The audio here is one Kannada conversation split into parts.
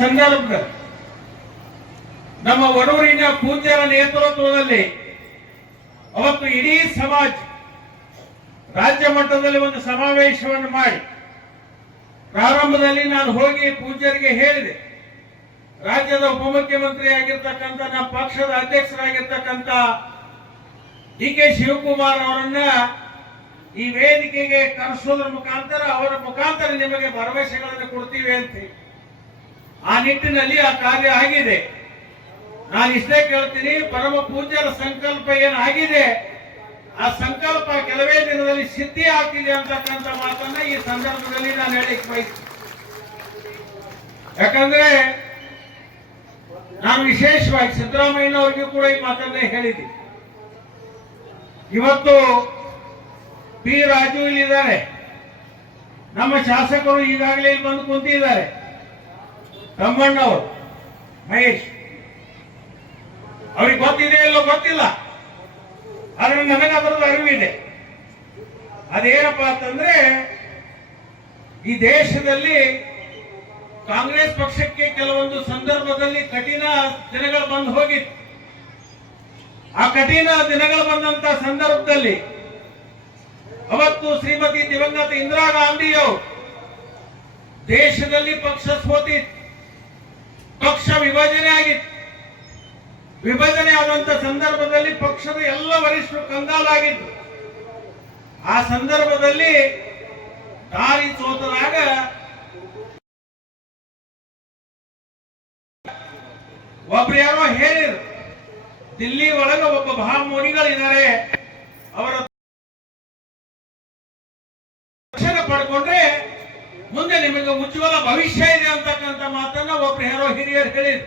ಸಂದರ್ಭದಲ್ಲಿ ನಮ್ಮ ಒಡೂರಿನ ಪೂಜ್ಯರ ನೇತೃತ್ವದಲ್ಲಿ ಅವತ್ತು ಇಡೀ ಸಮಾಜ ರಾಜ್ಯ ಮಟ್ಟದಲ್ಲಿ ಒಂದು ಸಮಾವೇಶವನ್ನು ಮಾಡಿ ಪ್ರಾರಂಭದಲ್ಲಿ ನಾನು ಹೋಗಿ ಪೂಜ್ಯರಿಗೆ ಹೇಳಿದೆ. ರಾಜ್ಯದ ಉಪಮುಖ್ಯಮಂತ್ರಿ ಆಗಿರ್ತಕ್ಕಂಥ ನಮ್ಮ ಪಕ್ಷದ ಅಧ್ಯಕ್ಷರಾಗಿರ್ತಕ್ಕಂಥ ಡಿ ಕೆ ಶಿವಕುಮಾರ್ ಅವರನ್ನ ಈ ವೇದಿಕೆಗೆ ಕರೆಸೋದ್ರ ಮುಖಾಂತರ ಅವರ ಮುಖಾಂತರ ನಿಮಗೆ ಭರವಸೆಗಳನ್ನು ಕೊಡ್ತೀವಿ ಅಂತ. ಆ ನಿಟ್ಟಿನಲ್ಲಿ ಆ ಕಾರ್ಯ ಆಗಿದೆ. ನಾನು ಇಷ್ಟೇ ಕೇಳ್ತೀನಿ, ಪರಮ ಪೂಜ್ಯರ ಸಂಕಲ್ಪ ಏನಾಗಿದೆ ಆ ಸಂಕಲ್ಪ ಕೆಲವೇ ದಿನದಲ್ಲಿ ಸಿದ್ಧಿ ಆಗ್ತಿದೆ ಅಂತಕ್ಕಂಥ ಮಾತನ್ನ ಈ ಸಂದರ್ಭದಲ್ಲಿ ನಾನು ಹೇಳಿಕ್ ಬಯಸ್ತೀನಿ. ಯಾಕಂದ್ರೆ ನಾನು ವಿಶೇಷವಾಗಿ ಸಿದ್ದರಾಮಯ್ಯನವರಿಗೂ ಕೂಡ ಈ ಮಾತನ್ನ ಹೇಳಿದ್ದೀನಿ. ಇವತ್ತು ಪಿ ರಾಜು ಇಲ್ಲಿದ್ದಾರೆ. ನಮ್ಮ ಶಾಸಕರು ಈಗಾಗಲೇ ಇಲ್ಲಿ ಬಂದು ಕುಂತಿದ್ದಾರೆ. ತಮ್ಮಣ್ಣವರು ಮಹೇಶ್. ಅವ್ರಿಗೆ ಗೊತ್ತಿದೆ ಇಲ್ಲೋ ಗೊತ್ತಿಲ್ಲ. ಆದ್ರೆ ನನಗೆ ಅದರದ್ದು ಅರಿವಿದೆ. ಅದೇನಪ್ಪ ಅಂತಂದ್ರೆ, ಈ ದೇಶದಲ್ಲಿ ಕಾಂಗ್ರೆಸ್ ಪಕ್ಷಕ್ಕೆ ಕೆಲವೊಂದು ಸಂದರ್ಭದಲ್ಲಿ ಕಠಿಣ ದಿನಗಳು ಬಂದು ಹೋಗಿತ್ತು. ಆ ಕಠಿಣ ದಿನಗಳು ಬಂದಂತ ಸಂದರ್ಭದಲ್ಲಿ ಅವತ್ತು ಶ್ರೀಮತಿ ದಿವಂಗತ ಇಂದಿರಾ ಗಾಂಧಿಯವರು ದೇಶದಲ್ಲಿ ಪಕ್ಷ ಸೋತಿತ್ತು. ಪಕ್ಷ ವಿಭಜನೆ ಆಗಿತ್ತು. ವಿಭಜನೆ ಆದಂತ ಸಂದರ್ಭದಲ್ಲಿ ಪಕ್ಷದ ಎಲ್ಲ ವರಿಷ್ಠರು ಕಂಗಾಲಾಗಿದ್ದು ಆ ಸಂದರ್ಭದಲ್ಲಿ ದಾರಿ ಸೋತದಾಗ ಒಬ್ರು ಯಾರೋ ಹೇಳಿದ್ರು, ದಿಲ್ಲಿ ಒಳಗ ಒಬ್ಬ ಮಹಾಮುನಿಗಳಿದ್ದಾರೆ ಅವರ ಪಡ್ಕೊಂಡ್ರೆ ಮುಂದೆ ನಿಮಗೆ ಉಜ್ವಲ ಭವಿಷ್ಯ ಇದೆ ಅಂತಕ್ಕಂಥ ಮಾತನ್ನ ಒಬ್ರು ಯಾರೋ ಹಿರಿಯರು ಹೇಳಿದ್ರು.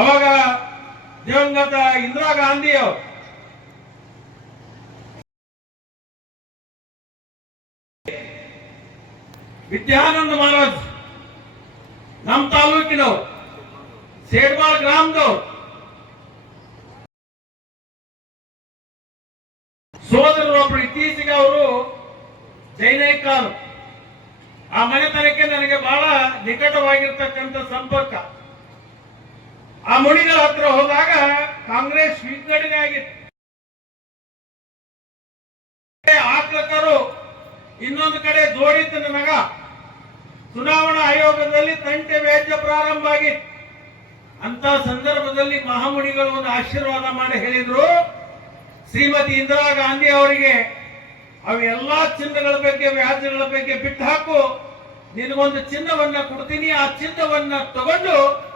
ಅವಾಗ ದಿವಂಗತ ಇಂದಿರಾ ಗಾಂಧಿ ಅವರು ವಿದ್ಯಾನಂದ ಮಹಾರಾಜ್ ನಮ್ಮ ತಾಲೂಕಿನವ್ರು, ಸೇಡ್ಬಾಳ್ ಗ್ರಾಮದವ್ರು ಸೋದರರು ಒಬ್ರು ಇತ್ತೀಚೆಗೆ ಅವರು ಜೈನೈಕಾಲ್ ಆ ಮನೆತನಕ್ಕೆ ನನಗೆ ಬಹಳ ನಿಕಟವಾಗಿರ್ತಕ್ಕಂಥ ಸಂಪರ್ಕ. ಆ ಮುನಿಗಳ ಹತ್ರ ಹೋದಾಗ ಕಾಂಗ್ರೆಸ್ ವಿಂಗಡಣೆ ಆಗಿತ್ತು. ಆಕ್ಲಕರು ಇನ್ನೊಂದು ಕಡೆ ಜೋಡಿತು ನನಗ ಚುನಾವಣಾ ಆಯೋಗದಲ್ಲಿ ತಂಟೆ ವ್ಯಾಜ್ಯ ಪ್ರಾರಂಭ ಆಗಿತ್ತು. ಅಂತ ಸಂದರ್ಭದಲ್ಲಿ ಮಹಾಮುನಿಗಳು ಒಂದು ಆಶೀರ್ವಾದ ಮಾಡಿ ಹೇಳಿದ್ರು. ಶ್ರೀಮತಿ ಇಂದಿರಾ ಗಾಂಧಿ ಅವರಿಗೆ ಅವೆಲ್ಲಾ ಚಿನ್ನಗಳ ಬಗ್ಗೆ ವ್ಯಾಧಿಗಳ ಬಗ್ಗೆ ಬಿಟ್ಟು ಹಾಕು. ನಿನಗೊಂದು ಚಿನ್ನವನ್ನ ಕೊಡ್ತೀನಿ. ಆ ಚಿನ್ನವನ್ನ ತಗೊಂಡು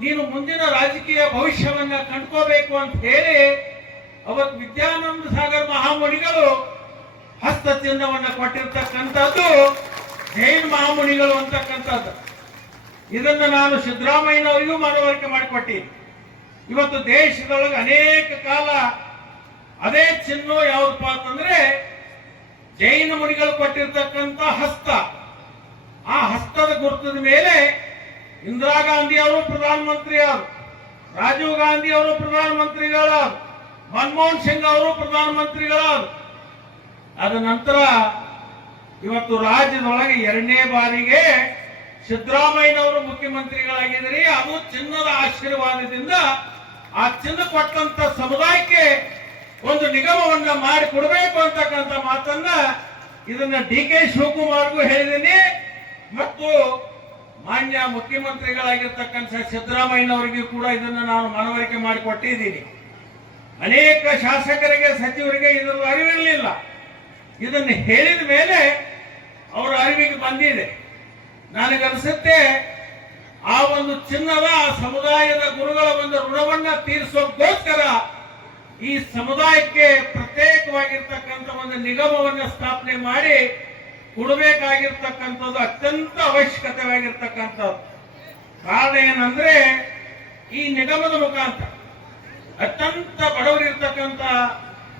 ನೀನು ಮುಂದಿನ ರಾಜಕೀಯ ಭವಿಷ್ಯವನ್ನ ಕಂಡ್ಕೋಬೇಕು ಅಂತ ಹೇಳಿ ಅವತ್ ವಿದ್ಯಾನಂದ ಸಾಗರ್ ಮಹಾಮುನಿಗಳು ಹಸ್ತ ಚಿನ್ನವನ್ನ ಕೊಟ್ಟಿರ್ತಕ್ಕಂಥದ್ದು ಜೈನ್ ಮಹಾಮುನಿಗಳು ಅಂತಕ್ಕಂಥದ್ದು. ಇದನ್ನ ನಾನು ಸಿದ್ದರಾಮಯ್ಯನವರಿಗೂ ಮನವರಿಕೆ ಮಾಡಿಕೊಟ್ಟಿನಿ. ಇವತ್ತು ದೇಶದೊಳಗೆ ಅನೇಕ ಕಾಲ ಅದೇ ಚಿನ್ನ ಯಾವ್ದಪ್ಪ ಅಂತಂದ್ರೆ ಜೈನ ಮುನಿಗಳು ಕೊಟ್ಟಿರ್ತಕ್ಕಂಥ ಹಸ್ತ. ಆ ಹಸ್ತದ ಗುರುತದ ಮೇಲೆ ಇಂದಿರಾ ಗಾಂಧಿ ಅವರು ಪ್ರಧಾನಮಂತ್ರಿ ರಾಜೀವ್ ಗಾಂಧಿ ಅವರು ಪ್ರಧಾನಮಂತ್ರಿಗಳು ಮನಮೋಹನ್ ಸಿಂಗ್ ಅವರು ಪ್ರಧಾನಮಂತ್ರಿಗಳು ಅದ ನಂತರ ಇವತ್ತು ರಾಜ್ಯದೊಳಗೆ ಎರಡನೇ ಬಾರಿಗೆ ಸಿದ್ದರಾಮಯ್ಯನವರು ಮುಖ್ಯಮಂತ್ರಿಗಳಾಗಿದ್ರಿ. ಅದು ಚಿನ್ನದ ಆಶೀರ್ವಾದದಿಂದ ಆ ಚಿನ್ನ ಕೊಟ್ಟಂತ ಸಮುದಾಯಕ್ಕೆ ಒಂದು ನಿಗಮವನ್ನ ಮಾಡಿ ಕೊಡಬೇಕು ಅಂತಕ್ಕಂಥ ಮಾತನ್ನ ಇದನ್ನ ಡಿ ಕೆ ಶಿವಕುಮಾರ್ಗೂ ಹೇಳಿದ್ದೀನಿ. ಮತ್ತು ಮಾನ್ಯ ಮುಖ್ಯಮಂತ್ರಿಗಳಾಗಿರ್ತಕ್ಕಂಥ ಸಿದ್ದರಾಮಯ್ಯನವರಿಗೂ ಕೂಡ ಇದನ್ನ ನಾನು ಮನವರಿಕೆ ಮಾಡಿಕೊಟ್ಟಿದ್ದೀನಿ ಅನೇಕ ಶಾಸಕರಿಗೆ, ಸಚಿವರಿಗೆ ಇದರ ಅರಿವಿರಲಿಲ್ಲ. ಇದನ್ನು ಹೇಳಿದ ಮೇಲೆ ಅವರ ಅರಿವಿಗೆ ಬಂದಿದೆ. ನನಗನ್ಸುತ್ತೆ ಆ ಒಂದು ಚಿನ್ನದ, ಆ ಸಮುದಾಯದ ಗುರುಗಳ ಒಂದು ಋಣವನ್ನ ತೀರಿಸೋಕ್ಕೋಸ್ಕರ ಈ ಸಮುದಾಯಕ್ಕೆ ಪ್ರತ್ಯೇಕವಾಗಿರ್ತಕ್ಕಂಥ ಒಂದು ನಿಗಮವನ್ನು ಸ್ಥಾಪನೆ ಮಾಡಿ ಕೊಡಬೇಕಾಗಿರ್ತಕ್ಕಂಥದ್ದು ಅತ್ಯಂತ ಅವಶ್ಯಕತೆವಾಗಿರ್ತಕ್ಕಂಥದ್ದು ಕಾರಣ ಏನಂದ್ರೆ, ಈ ನಿಗಮದ ಮುಖಾಂತರ ಅತ್ಯಂತ ಬಡವರಿರ್ತಕ್ಕಂಥ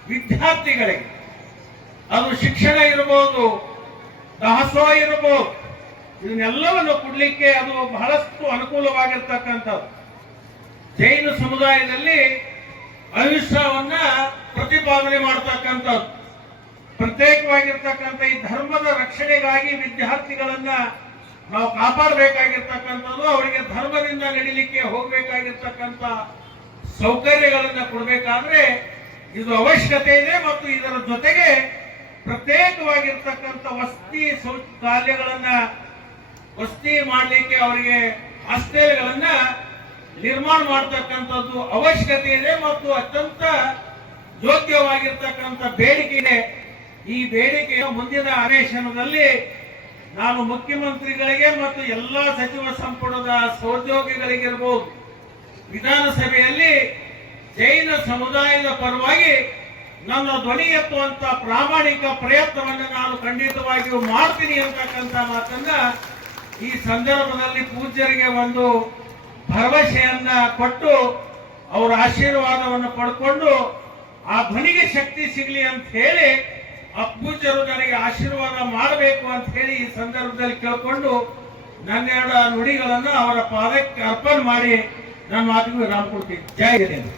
ವಿದ್ಯಾರ್ಥಿಗಳಿಗೆ ಅದು ಶಿಕ್ಷಣ ಇರಬಹುದು ದಾಸೋಹ ಇರಬಹುದು ಇದನ್ನೆಲ್ಲವನ್ನು ಕೊಡ್ಲಿಕ್ಕೆ ಅದು ಬಹಳಷ್ಟು ಅನುಕೂಲವಾಗಿರ್ತಕ್ಕಂಥದ್ದು. ಜೈನ ಸಮುದಾಯದಲ್ಲಿ ಅಹಿಂಸಾವನ್ನ ಪ್ರತಿಪಾದನೆ ಮಾಡ್ತಕ್ಕಂಥದ್ದು. ಪ್ರತ್ಯೇಕವಾಗಿರ್ತಕ್ಕಂಥ ಈ ಧರ್ಮದ ರಕ್ಷಣೆಗಾಗಿ ವಿದ್ಯಾರ್ಥಿಗಳನ್ನ ನಾವು ಕಾಪಾಡಬೇಕಾಗಿರ್ತಕ್ಕಂಥದ್ದು, ಅವರಿಗೆ ಧರ್ಮದಿಂದ ನಡಿಲಿಕ್ಕೆ ಹೋಗಬೇಕಾಗಿರ್ತಕ್ಕಂಥ ಸೌಕರ್ಯಗಳನ್ನು ಕೊಡಬೇಕಾದ್ರೆ ಇದು ಅವಶ್ಯಕತೆ ಇದೆ ಮತ್ತು ಇದರ ಜೊತೆಗೆ ಪ್ರತ್ಯೇಕವಾಗಿರ್ತಕ್ಕಂಥ ವಸತಿ ಶೌಚಾಲಯಗಳನ್ನ ವಸತಿ ಮಾಡಲಿಕ್ಕೆ ಅವರಿಗೆ ಹಾಸ್ಟೆಲ್ಗಳನ್ನ ನಿರ್ಮಾಣ ಮಾಡ್ತಕ್ಕಂಥದ್ದು ಅವಶ್ಯಕತೆ ಇದೆ ಮತ್ತು ಅತ್ಯಂತ ಯೋಗ್ಯವಾಗಿರ್ತಕ್ಕಂಥ ಬೇಡಿಕೆ ಇದೆ. ಈ ಬೇಡಿಕೆಯ ಮುಂದಿನ ಅಧಿವೇಶನದಲ್ಲಿ ನಾನು ಮುಖ್ಯಮಂತ್ರಿಗಳಿಗೆ ಮತ್ತು ಎಲ್ಲ ಸಚಿವ ಸಂಪುಟದ ಸಹೋದ್ಯೋಗಿಗಳಿಗಿರ್ಬೋದು, ವಿಧಾನಸಭೆಯಲ್ಲಿ ಜೈನ ಸಮುದಾಯದ ಪರವಾಗಿ ನನ್ನ ಧ್ವನಿ ಎತ್ತುವಂತ ಪ್ರಾಮಾಣಿಕ ಪ್ರಯತ್ನವನ್ನು ನಾನು ಖಂಡಿತವಾಗಿಯೂ ಮಾಡ್ತೀನಿ ಅಂತಕ್ಕಂಥ ಮಾತನ್ನ ಈ ಸಂದರ್ಭದಲ್ಲಿ ಪೂಜ್ಯರಿಗೆ ಒಂದು ಭರವಸೆಯನ್ನ ಕೊಟ್ಟು ಅವರ ಆಶೀರ್ವಾದವನ್ನು ಪಡ್ಕೊಂಡು ಆ ಧ್ವನಿಗೆ ಶಕ್ತಿ ಸಿಗಲಿ ಅಂತ ಹೇಳಿ ಅಪ್ಪುಜರು ನನಗೆ ಆಶೀರ್ವಾದ ಮಾಡಬೇಕು ಅಂತ ಹೇಳಿ ಈ ಸಂದರ್ಭದಲ್ಲಿ ಕೇಳಿಕೊಂಡು ನನ್ನೆರಡು ನುಡಿಗಳನ್ನು ಅವರ ಪಾದಕ್ಕೆ ಅರ್ಪಣೆ ಮಾಡಿ ನನ್ನ ಮಾತಿಗೂ ರಾಮ್ ಕೊಡ್ತೀನಿ. ಜೈ ಹಿಂದ್.